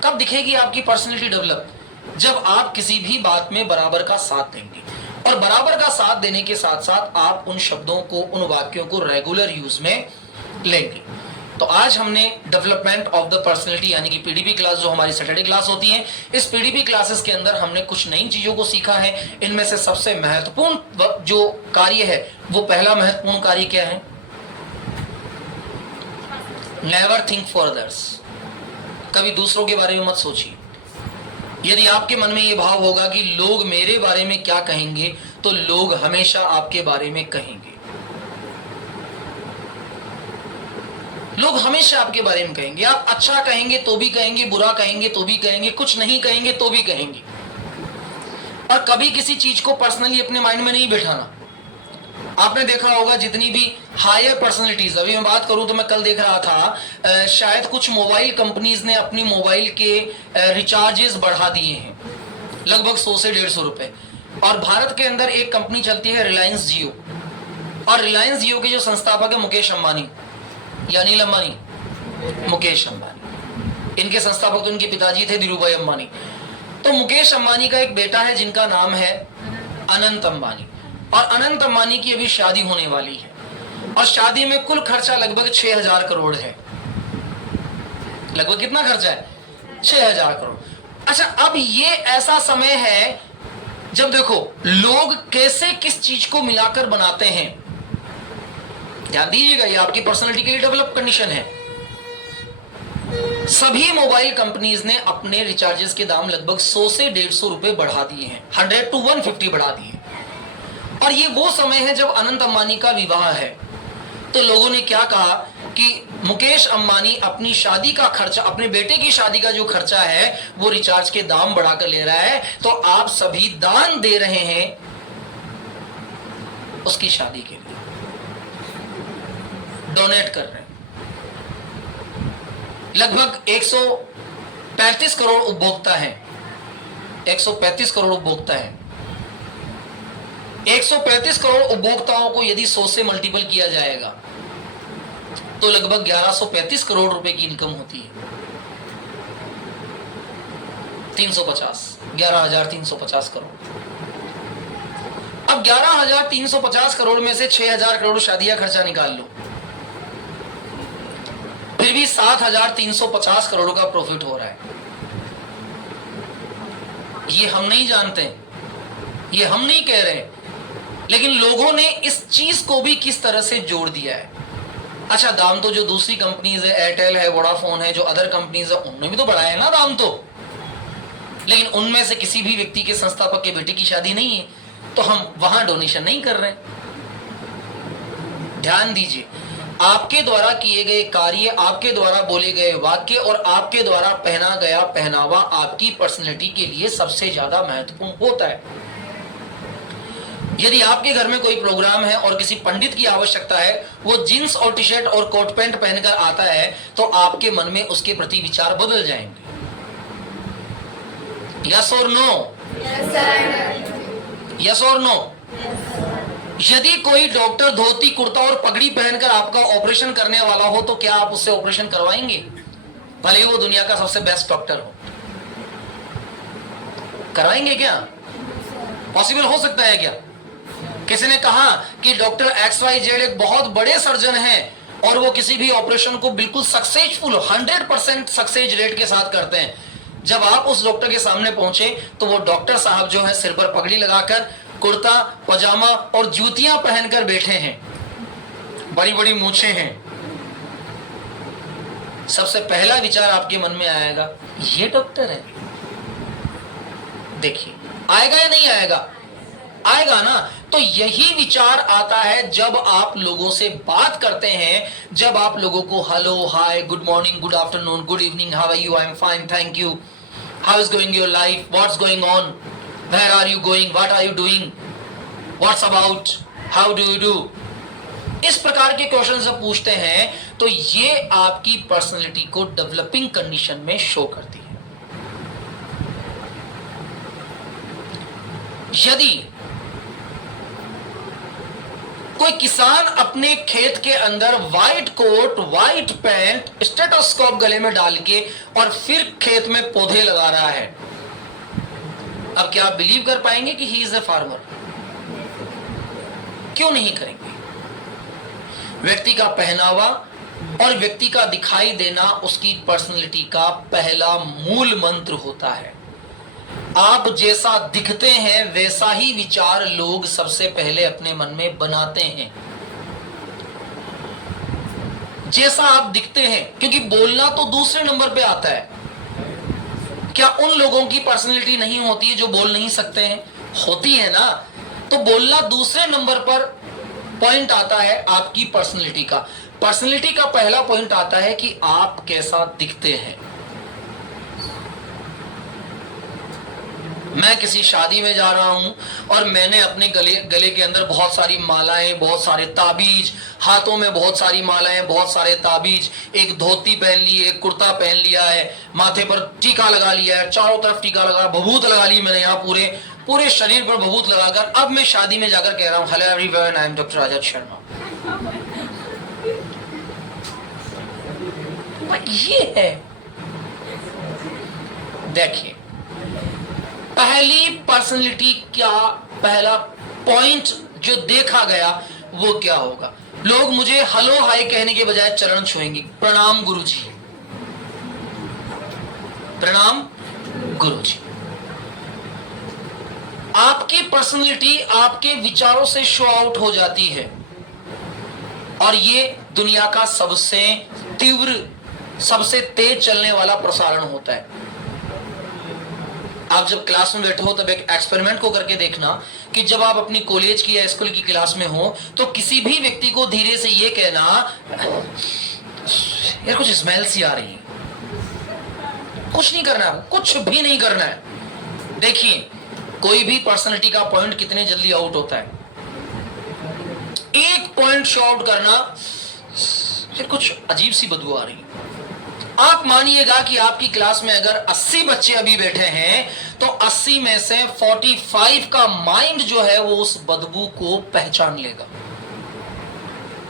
कब दिखेगी आपकी पर्सनैलिटी डेवलप? जब आप किसी भी बात में बराबर का साथ देंगे, और बराबर का साथ देने के साथ साथ आप उन शब्दों को, उन वाक्यों को रेगुलर यूज में लेंगे। तो आज हमने डेवलपमेंट ऑफ द पर्सनैलिटी यानी कि पीडीपी क्लास, जो हमारी सैटरडे क्लास होती है, इस पीडीपी क्लासेस के अंदर हमने कुछ नई चीजों को सीखा है। इनमें से सबसे महत्वपूर्ण जो कार्य है, वो पहला महत्वपूर्ण कार्य क्या है? Never think for others. कभी दूसरों के बारे में मत सोचिए। यदि आपके मन में ये भाव होगा कि लोग मेरे बारे में क्या कहेंगे, तो लोग हमेशा आपके बारे में कहेंगे। लोग हमेशा आपके बारे में कहेंगे। आप अच्छा कहेंगे तो भी कहेंगे, बुरा कहेंगे तो भी कहेंगे, कुछ नहीं कहेंगे तो भी कहेंगे। और कभी किसी चीज को पर्सनली अपने माइंड में नहीं बैठाना। आपने देखा होगा जितनी भी हायर पर्सनैलिटीज, अभी मैं बात करूं तो मैं कल देख रहा था शायद कुछ मोबाइल कंपनीज ने अपनी मोबाइल के रिचार्जेस बढ़ा दिए हैं लगभग 100 से 150 रुपए। और भारत के अंदर एक कंपनी चलती है रिलायंस जियो, और रिलायंस जियो के जो संस्थापक है मुकेश अंबानी या अनिल अंबानी, मुकेश अंबानी, इनके संस्थापक तो इनके पिताजी थे धीरूभाई अंबानी। तो मुकेश अंबानी का एक बेटा है जिनका नाम है अनंत अंबानी, और अनंत अंबानी की अभी शादी होने वाली है, और शादी में कुल खर्चा लगभग 6000 करोड़ है। लगभग कितना खर्चा है? 6000 करोड़। अच्छा, अब ये ऐसा समय है जब देखो लोग कैसे किस चीज को मिलाकर बनाते हैं। ध्यान दीजिएगा, ये आपकी पर्सनैलिटी के लिए डेवलप कंडीशन है। सभी मोबाइल कंपनीज ने अपने रिचार्जेस के दाम लगभग 100 से 150 रुपए बढ़ा दिए हैं, 100 to 150 बढ़ा दिए। और ये वो समय है जब अनंत अंबानी का विवाह है। तो लोगों ने क्या कहा कि मुकेश अंबानी अपनी शादी का खर्चा, अपने बेटे की शादी का जो खर्चा है, वो रिचार्ज के दाम बढ़ाकर ले रहा है, तो आप सभी दान दे रहे हैं उसकी शादी के लिए, डोनेट कर रहे हैं। लगभग 135 करोड़ उपभोक्ता हैं, 135 करोड़ उपभोक्ता हैं। 135 करोड़ उपभोक्ताओं को यदि 100 से मल्टीपल किया जाएगा तो लगभग 1135 करोड़ रुपए की इनकम होती है। 11,350 करोड़। अब 11,350 करोड़ में से 6,000 करोड़ शादी का खर्चा निकाल लो, फिर भी 7,350 करोड़ का प्रॉफिट हो रहा है। ये हम नहीं जानते, ये हम नहीं कह रहे, लेकिन लोगों ने इस चीज को भी किस तरह से जोड़ दिया है। अच्छा, दाम तो जो दूसरी कंपनीज है, एयरटेल है, वोडाफोन है, जो अदर कंपनीज है, उन्होंने भी तो बढ़ाया है ना दाम तो, लेकिन उनमें से किसी भी व्यक्ति के संस्थापक के बेटे की शादी नहीं है, तो हम वहां डोनेशन नहीं कर रहे। ध्यान दीजिए, आपके द्वारा किए गए कार्य, आपके द्वारा बोले गए वाक्य और आपके द्वारा पहना गया पहनावा आपकी पर्सनैलिटी के लिए सबसे ज्यादा महत्वपूर्ण होता है। यदि आपके घर में कोई प्रोग्राम है और किसी पंडित की आवश्यकता है, वो जींस और टी शर्ट और कोट पैंट पहनकर आता है, तो आपके मन में उसके प्रति विचार बदल जाएंगे। यस और नो? यस और नो? यदि कोई डॉक्टर धोती कुर्ता और पगड़ी पहनकर आपका ऑपरेशन करने वाला हो, तो क्या आप उससे ऑपरेशन करवाएंगे, भले ही वो दुनिया का सबसे बेस्ट डॉक्टर हो? करवाएंगे क्या? पॉसिबल हो सकता है क्या? किसी ने कहा कि डॉक्टर XYZ एक बहुत बड़े सर्जन हैं और वो किसी भी ऑपरेशन को बिल्कुल सक्सेसफुल 100% सक्सेस रेट के साथ करते हैं। जब आप उस डॉक्टर के सामने पहुंचे तो वो डॉक्टर साहब जो है सिर पर पगड़ी लगाकर, कुर्ता पजामा और जूतियां पहनकर बैठे हैं, बड़ी बड़ी मूछें हैं। सबसे पहला विचार आपके मन में आएगा, ये डॉक्टर है। देखिए, आएगा या नहीं आएगा? आएगा ना। तो यही विचार आता है जब आप लोगों से बात करते हैं, जब आप लोगों को hello, hi, good morning, good afternoon, good evening, how are you, I am fine, thank you, how is going your life, what's going on, where are you going, what are you doing, what's about, how do you do, इस प्रकार के question जब पूछते हैं तो ये आपकी personality को डेवलपिंग कंडीशन में शो करती है। यदि कोई किसान अपने खेत के अंदर white coat, white pant, stethoscope गले में डाल के और फिर खेत में पौधे लगा रहा है, अब क्या आप बिलीव कर पाएंगे कि ही इज ए फार्मर? क्यों नहीं करेंगे? व्यक्ति का पहनावा और व्यक्ति का दिखाई देना उसकी पर्सनैलिटी का पहला मूल मंत्र होता है। आप जैसा दिखते हैं वैसा ही विचार लोग सबसे पहले अपने मन में बनाते हैं। जैसा आप दिखते हैं, क्योंकि बोलना तो दूसरे नंबर पे आता है। क्या उन लोगों की पर्सनैलिटी नहीं होती है जो बोल नहीं सकते हैं? होती है ना। तो बोलना दूसरे नंबर पर पॉइंट आता है आपकी पर्सनैलिटी का। पर्सनैलिटी का पहला पॉइंट आता है कि आप कैसा दिखते हैं। मैं किसी शादी में जा रहा हूं और मैंने अपने गले के अंदर बहुत सारी मालाएं, बहुत सारे ताबीज, हाथों में बहुत सारी मालाएं, बहुत सारे ताबीज, एक धोती पहन ली, एक कुर्ता पहन लिया है, माथे पर टीका लगा लिया है, चारों तरफ टीका लगा, भभूत लगा ली मैंने यहाँ पूरे शरीर पर भभूत लगाकर अब मैं शादी में जाकर कह रहा हूं, hello everyone, I am doctor Rajat Sharma. ये है, देखिए, पहली पर्सनैलिटी का पहला पॉइंट जो देखा गया वो क्या होगा? लोग मुझे हेलो हाय कहने के बजाय चरण छुएंगे, प्रणाम गुरुजी, प्रणाम गुरुजी। आपकी पर्सनैलिटी आपके विचारों से शो आउट हो जाती है और ये दुनिया का सबसे तीव्र, सबसे तेज चलने वाला प्रसारण होता है। आप जब क्लास में बैठे हो तब एक एक्सपेरिमेंट को करके देखना कि जब आप अपनी कॉलेज की या स्कूल की क्लास में हो तो किसी भी व्यक्ति को धीरे से ये कहना, यार कुछ स्मेल सी आ रही है, कुछ नहीं करना है, कुछ भी नहीं करना है। देखिए, कोई भी पर्सनैलिटी का पॉइंट कितने जल्दी आउट होता है। एक पॉइंट शो आउट करना, यार कुछ अजीब सी बदबू आ रही है। आप मानिएगा कि आपकी क्लास में अगर 80 बच्चे अभी बैठे हैं तो 80 में से 45 का माइंड जो है वो उस बदबू को पहचान लेगा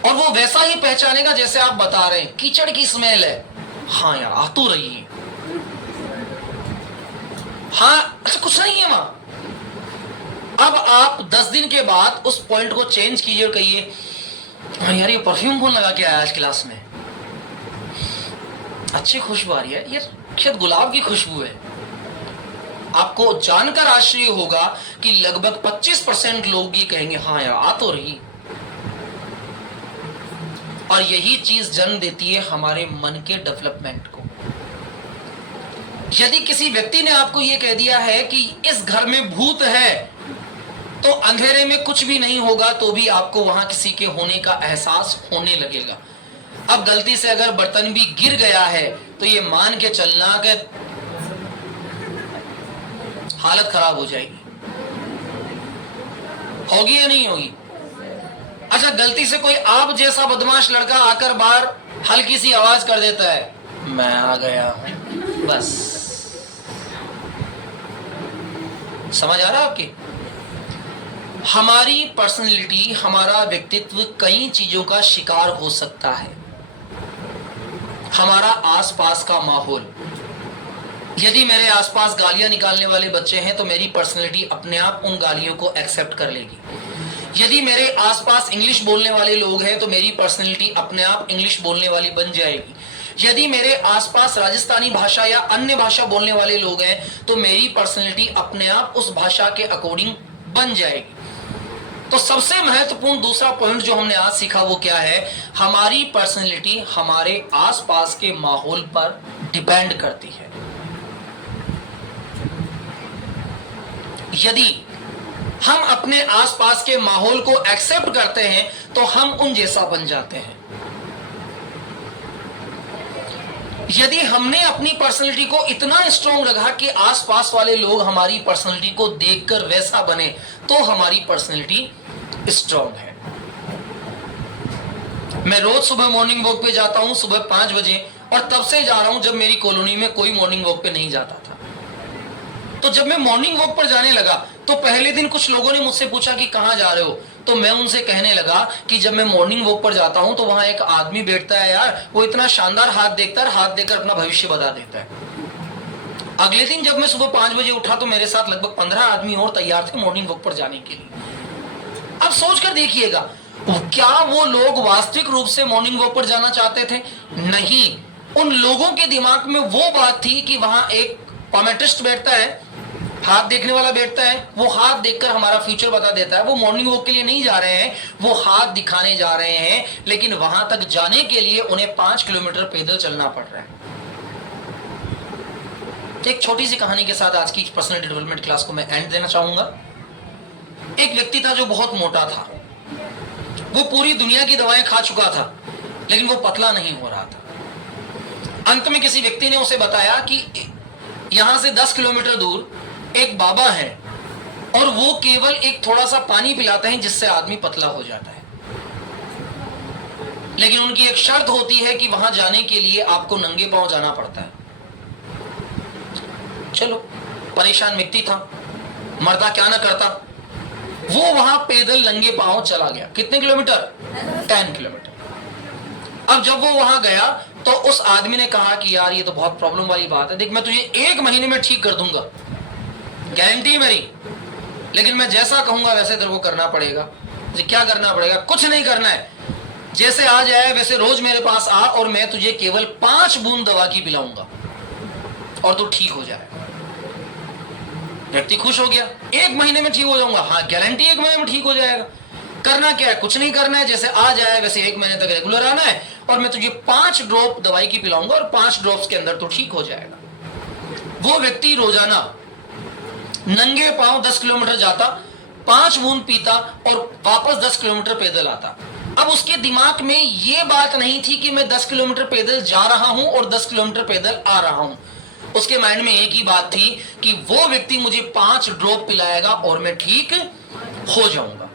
और वो वैसा ही पहचानेगा जैसे आप बता रहे हैं, कीचड़ की स्मेल है, हाँ यार आ तो रही है, हाँ अच्छा कुछ नहीं है वहां। अब आप 10 दिन के बाद उस पॉइंट को चेंज कीजिए और कहिए, हाँ यार ये परफ्यूम कौन लगा के आया आज क्लास में, अच्छी खुशबू आ रही है, ये शायद गुलाब की खुशबू है। आपको जानकर आश्चर्य होगा कि लगभग 25% लोग ये कहेंगे, हाँ यार आ तो रही। और यही चीज जन्म देती है हमारे मन के डेवलपमेंट को। यदि किसी व्यक्ति ने आपको यह कह दिया है कि इस घर में भूत है, तो अंधेरे में कुछ भी नहीं होगा तो भी आपको वहां किसी के होने का एहसास होने लगेगा। अब गलती से अगर बर्तन भी गिर गया है तो ये मान के चलना कि हालत खराब हो जाएगी। होगी या नहीं होगी? अच्छा, गलती से कोई आप जैसा बदमाश लड़का आकर बाहर हल्की सी आवाज कर देता है, मैं आ गया हूं, बस। समझ आ रहा है आपकी? हमारी पर्सनैलिटी, हमारा व्यक्तित्व कई चीजों का शिकार हो सकता है। हमारा आसपास का माहौल, यदि मेरे आसपास गालियां निकालने वाले बच्चे हैं तो मेरी पर्सनैलिटी अपने आप उन गालियों को एक्सेप्ट कर लेगी। यदि मेरे आसपास इंग्लिश बोलने वाले लोग हैं तो मेरी पर्सनैलिटी अपने आप इंग्लिश बोलने वाली बन जाएगी। यदि मेरे आसपास राजस्थानी भाषा या अन्य भाषा बोलने वाले लोग हैं तो मेरी पर्सनैलिटी अपने आप उस भाषा के अकॉर्डिंग बन जाएगी। तो सबसे महत्वपूर्ण दूसरा पॉइंट जो हमने आज सीखा वो क्या है? हमारी पर्सनैलिटी हमारे आसपास के माहौल पर डिपेंड करती है। यदि हम अपने आसपास के माहौल को एक्सेप्ट करते हैं तो हम उन जैसा बन जाते हैं। यदि हमने अपनी पर्सनैलिटी को इतना स्ट्रॉन्ग रखा कि आसपास वाले लोग हमारी पर्सनैलिटी को देखकर वैसा बने तो हमारी पर्सनैलिटी स्ट्रॉन्ग है। मैं रोज सुबह मॉर्निंग वॉक पे जाता हूं, सुबह 5 बजे, और तब से जा रहा हूं जब मेरी कॉलोनी में कोई मॉर्निंग वॉक पे नहीं जाता था। तो जब मैं मॉर्निंग वॉक पर जाने लगा तो पहले दिन कुछ लोगों ने मुझसे पूछा कि कहां जा रहे हो, तो मैं उनसे कहने लगा कि जब मैं मॉर्निंग वॉक पर जाता हूं तो वहां एक आदमी बैठता है यार, वो इतना शानदार हाथ देखता है, हाथ देकर अपना भविष्य बता देता है। अगले दिन जब मैं सुबह 5 बजे उठा तो मेरे साथ लगभग 15 आदमी और तैयार थे मॉर्निंग वॉक पर जाने के लिए। अब सोचकर देखिएगा, क्या वो लोग वास्तविक रूप से मॉर्निंग वॉक पर जाना चाहते थे? नहीं। उन लोगों के दिमाग में वो बात थी कि वहां एक कॉमेंटिस्ट बैठता है, हाथ देखने वाला बैठता है, वो हाथ देखकर हमारा फ्यूचर बता देता है। वो मॉर्निंग वॉक के लिए नहीं जा रहे हैं, वो हाथ दिखाने जा रहे हैं, लेकिन वहां तक जाने के लिए उन्हें 5 किलोमीटर पैदल चलना पड़ रहा है। एक छोटी सी कहानी के साथ आज की पर्सनल डेवलपमेंट क्लास को मैं एंड देना चाहूंगा। एक व्यक्ति था जो बहुत मोटा था, वो पूरी दुनिया की दवाएं खा चुका था, लेकिन वो पतला नहीं हो रहा था। अंत में किसी व्यक्ति ने उसे बताया कि यहां से 10 किलोमीटर दूर एक बाबा है और वो केवल एक थोड़ा सा पानी पिलाते हैं जिससे आदमी पतला हो जाता है, लेकिन उनकी एक शर्त होती है कि वहां जाने के लिए आपको नंगे पांव जाना पड़ता है। चलो, परेशान व्यक्ति था, मरता क्या ना करता, वो वहां पैदल नंगे पांव चला गया। कितने किलोमीटर? 10 किलोमीटर। अब जब वो वहां गया तो उस आदमी ने कहा कि यार ये तो बहुत प्रॉब्लम वाली बात है, देख मैं तुझे 1 महीने में ठीक कर दूंगा, गारंटी मेरी, लेकिन मैं जैसा कहूंगा वैसे तेरे को करना पड़ेगा। मुझे क्या करना पड़ेगा? कुछ नहीं करना है, जैसे आज आए वैसे रोज मेरे पास आ और मैं तुझे केवल 5 बूंद दवा की पिलाऊंगा और तू ठीक हो जाएगा। व्यक्ति खुश हो गया, 1 महीने में ठीक हो जाऊंगा। हाँ, गारंटी 1 महीने में ठीक हो जाएगा। करना क्या है? कुछ नहीं करना है, जैसे आज आए वैसे 1 महीने तक रेगुलर आना है और मैं तुझे 5 ड्रॉप दवाई की पिलाऊंगा और 5 ड्रॉप्स के अंदर तो ठीक हो जाएगा। वो व्यक्ति रोजाना नंगे पांव 10 किलोमीटर जाता, 5 बूंद पीता और वापस 10 किलोमीटर पैदल आता। अब उसके दिमाग में ये बात नहीं थी कि मैं 10 किलोमीटर पैदल जा रहा हूं और 10 किलोमीटर पैदल आ रहा हूं। उसके माइंड में एक ही बात थी कि वो व्यक्ति मुझे 5 ड्रॉप पिलाएगा और मैं ठीक हो जाऊंगा।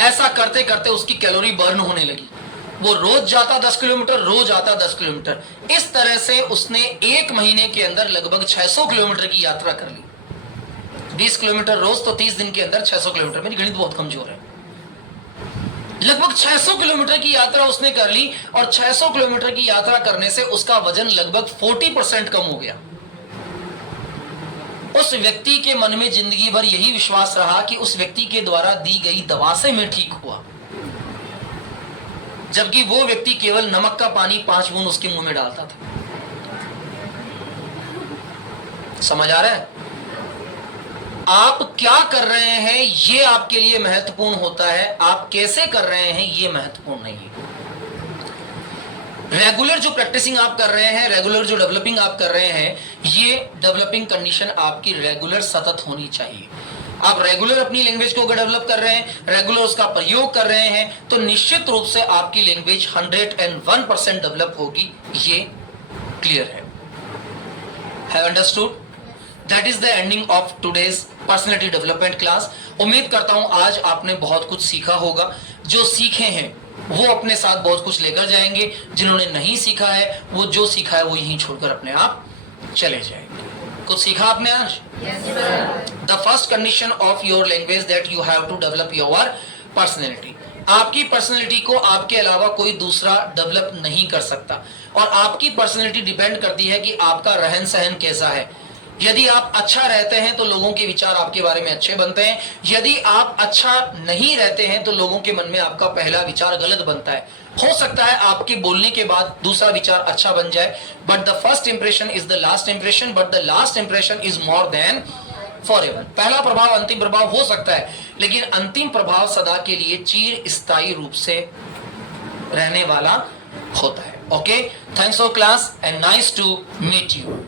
ऐसा करते करते उसकी कैलोरी बर्न होने लगी। वो रोज जाता 10 किलोमीटर, रोज आता 10 किलोमीटर। इस तरह से उसने 1 महीने के अंदर लगभग 600 किलोमीटर की यात्रा कर ली। 20 किलोमीटर रोज, तो 30 दिन के अंदर 600 किलोमीटर। मेरी गणित बहुत कमजोर है। लगभग 600 किलोमीटर की यात्रा उसने कर ली और 600 किलोमीटर की यात्रा करने से उसका वजन लगभग 40% कम हो गया। उस व्यक्ति के मन में जिंदगी भर यही विश्वास रहा कि उस व्यक्ति के द्वारा दी गई दवा से मैं ठीक हुआ, जबकि वो व्यक्ति केवल नमक का पानी 5 बूंद उसके मुंह में डालता था। समझ आ रहा है? आप क्या कर रहे हैं ये आपके लिए महत्वपूर्ण होता है, आप कैसे कर रहे हैं ये महत्वपूर्ण नहीं है। रेगुलर जो प्रैक्टिसिंग आप कर रहे हैं, रेगुलर जो डेवलपिंग आप कर रहे हैं, ये डेवलपिंग कंडीशन आपकी रेगुलर सतत होनी चाहिए। आप रेगुलर अपनी लैंग्वेज को अगर डेवलप कर रहे हैं, रेगुलर उसका प्रयोग कर रहे हैं, तो निश्चित रूप से आपकी लैंग्वेज 101% डेवलप होगी। ये क्लियर है? Have understood? That is the ending of today's personality development class. उम्मीद करता हूं आज आपने बहुत कुछ सीखा होगा। जो सीखे हैं वो अपने साथ बहुत कुछ लेकर जाएंगे, जिन्होंने नहीं सीखा है वो जो सीखा है वो यहीं छोड़कर अपने आप चले जाएंगे। कुछ सीखा आपने आज? The first condition of your language that you have to develop your personality. आपकी पर्सनैलिटी को आपके अलावा कोई दूसरा डेवलप नहीं कर सकता, और आपकी पर्सनैलिटी डिपेंड करती है कि आपका रहन सहन कैसा है। यदि आप अच्छा रहते हैं तो लोगों के विचार आपके बारे में अच्छे बनते हैं, यदि आप अच्छा नहीं रहते हैं तो लोगों के मन में आपका पहला विचार गलत बनता है। हो सकता है आपके बोलने के बाद दूसरा विचार अच्छा बन जाए, but the first impression is the last impression, but the last impression is more than forever. पहला प्रभाव अंतिम प्रभाव हो सकता है, लेकिन अंतिम प्रभाव सदा के लिए चिर स्थायी रूप से रहने वाला होता है। Okay, thanks for class and nice to meet you.